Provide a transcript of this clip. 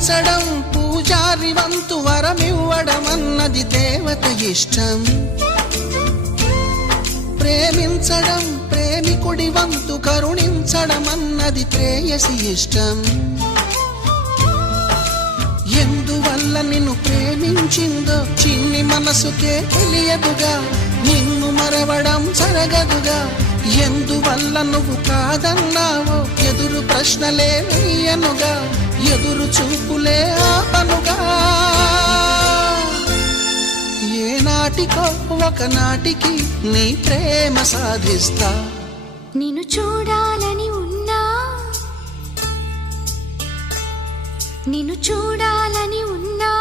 పూజించడం పూజారి వంతు వరమివ్వడం అన్నది దేవత ఇష్టం. ప్రేమించడం ప్రేమికుడి వంతు కరుణించడం అన్నది ప్రేయసి ఇష్టం. ఎందువల్ల నిన్ను ప్రేమించిందో చిన్ని మనసుకే తెలియదుగా, నిన్ను మరవడం జరగదుగా. ఎందువల్ల నువ్వు కాదన్నావో ఎదురు ప్రశ్నలే వేయనుగా, ఎదురు చూపులే ఆపనుగా. ఏనాటికో ఒకనాటికి నీ ప్రేమ సాధిస్తా. నిన్ను చూడాలని ఉన్నా, నిన్ను చూడాలని ఉన్నా